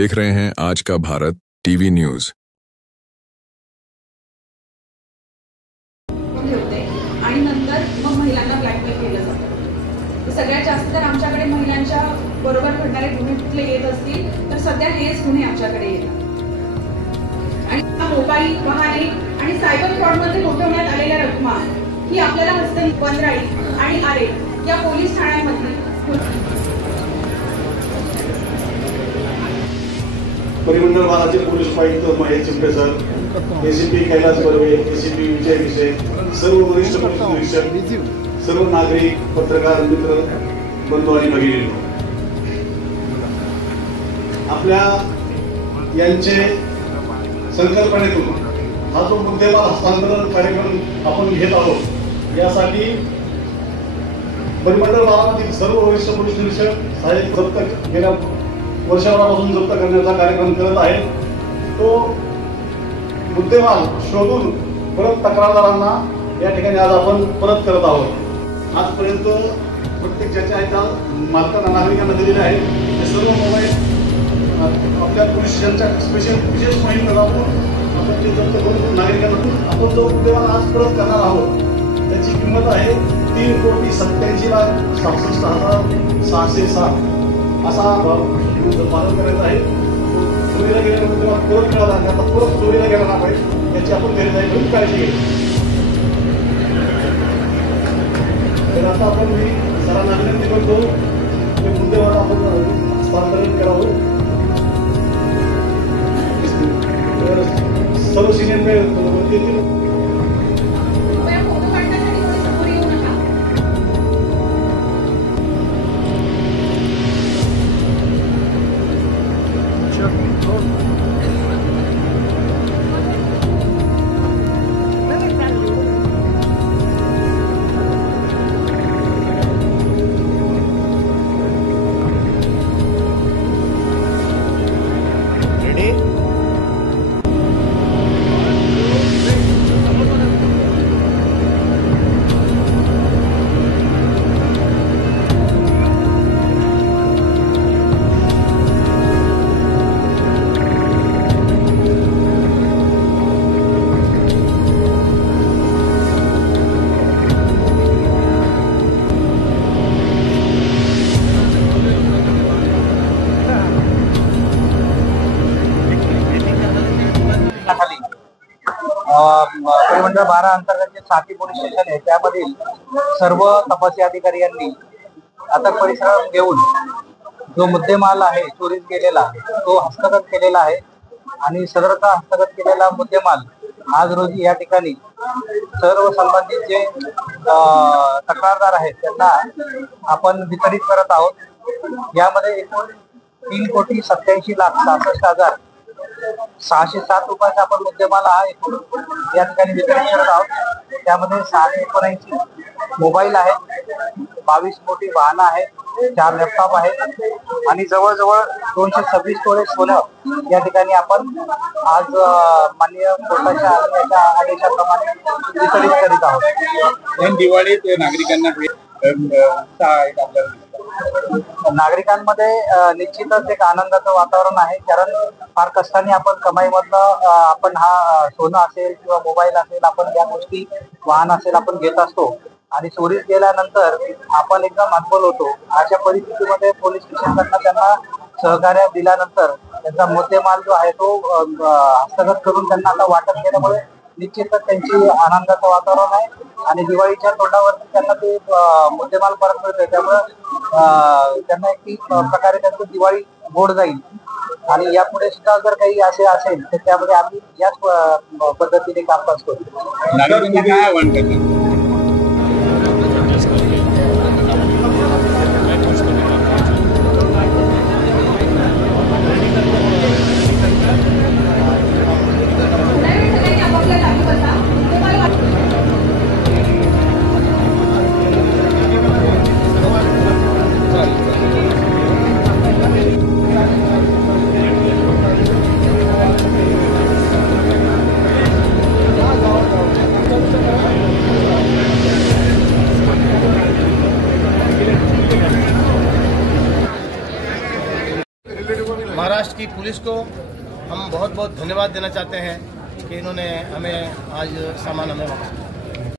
देख रहे हैं आज का भारत टीव्ही न्यूज। आणि नंतर मग महिलांना ब्लॅकमेल केलं जातं। सगळ्यात जास्त तर आमच्याकडे महिलांच्या बरोबर घडणारे गुन्हे कुठले येत असतील तर सध्या हेच गुन्हे आमच्याकडे येतात। आणि मोबाईल वाहने आणि सायबर फ्रॉडमध्ये गोठवण्यात आलेल्या रकमा ही आपल्याला हस्तगत वनराई आणि आरे या पोलीस ठाण्यांमध्ये परिमंडळ भागाचे पोलीस आयुक्त Mahesh Chimte sir, ACP Kailas Barve, ACP Vijay Vishay, सर्व वरिष्ठ पोलीस निरीक्षक, सर्व नागरिक, पत्रकार मित्र, बंधू आणि भगिनी, आपल्या यांचे संकल्पनेतून हा जो मुद्देमाल हस्तांतरण कार्यक्रम आपण घेत आहोत यासाठी परिमंडळ भागातील सर्व वरिष्ठ पोलीस निरीक्षक साहेब जप्त गेल्या वर्षभरापासून जप्त करण्याचा कार्यक्रम करत आहे। तो मुद्देमाल शोधून परत तक्रारदारांना या ठिकाणी आज आपण परत करत आहोत। आजपर्यंत प्रत्येक ज्याच्या आहे त्या मालकांना नागरिकांना दिलेले आहेत ते सर्व मोबाईल आपल्या पोलीस स्टेशनच्या विशेष मोहीम राबवून आपण ते जप्त करून नागरिकांना आपण जो मुद्देमाल आज परत करणार आहोत त्याची किंमत आहे 3,87,67,607 असा पालन करायचं आहे। चोरीला गेलेला मुद्देमाल परत मिळाला आता परत चोरीला गेला ना पाहिजे याची आपण गैरदारी घेऊन काळजी घ्यायची। तर आता आपण मी सरांना विनंती करतो ते मुद्देमाल आपण हस्तांतरित करावं। सर्व सिनियर वतीने परिमंडळ 12 अंतर्गत जे साथी पोलीस स्टेशन आहे त्यामधील सर्व तपासी अधिकारी यांनी अथक परिश्रम घेऊन जो मुद्देमाल आहे चोरीस गेलेला तो हस्तगत केलेला आहे आणि सदरचा हस्तगत केलेला मुद्देमाल आज रोजी या ठिकाणी सर्व संबंधित जे तक्रारदार आहेत त्यांना आपण वितरित करत आहोत। यामध्ये एकूण 3,87,66,607 रुपयाचा आपण मुद्देमाल हा एकूण या ठिकाणी वितरित करत आहोत। त्यामध्ये 679 मोबाईल आहेत, 22 मोठी वाहनं आहेत, 4 लॅपटॉप आहेत आणि जवळजवळ 226 तोळे सोनं या ठिकाणी आपण आज माननीय कोर्टाच्या याच्या आदेशाप्रमाणे वितरित करीत आहोत। दिवाळीत नागरिकांना नागरिकांमध्ये निश्चितच एक आनंदाचं वातावरण आहे, कारण फार कष्टाने आपण कमाईमधनं आपण हा सोनं असेल किंवा मोबाईल असेल आपण या गोष्टी वाहन असेल आपण घेत असतो आणि चोरीस गेल्यानंतर आपण एकदम हतबल होतो। अशा परिस्थितीमध्ये पोलीस स्टेशनकडनं त्यांना सहकार्य दिल्यानंतर त्यांचा मुद्देमाल जो आहे तो हस्तगत करून त्यांना आता वाटप केल्यामुळे निश्चितच त्यांची आनंदाचं वातावरण आहे आणि दिवाळीच्या तोंडावरती त्यांना ते मुद्देमाल परत मिळतोय त्यामुळे त्यांना एक प्रकारे त्यांची दिवाळी गोड जाईल आणि यापुढे सुद्धा जर काही असे असेल तर त्यामध्ये आम्ही याच पद्धतीने कामकाज करू। नागरिकांना काय आवाहन करतात? महाराष्ट्र की पुलिस को हम बहुत बहुत धन्यवाद देना चाहते हैं कि इन्होंने हमें आज सामान हमें वापस किया।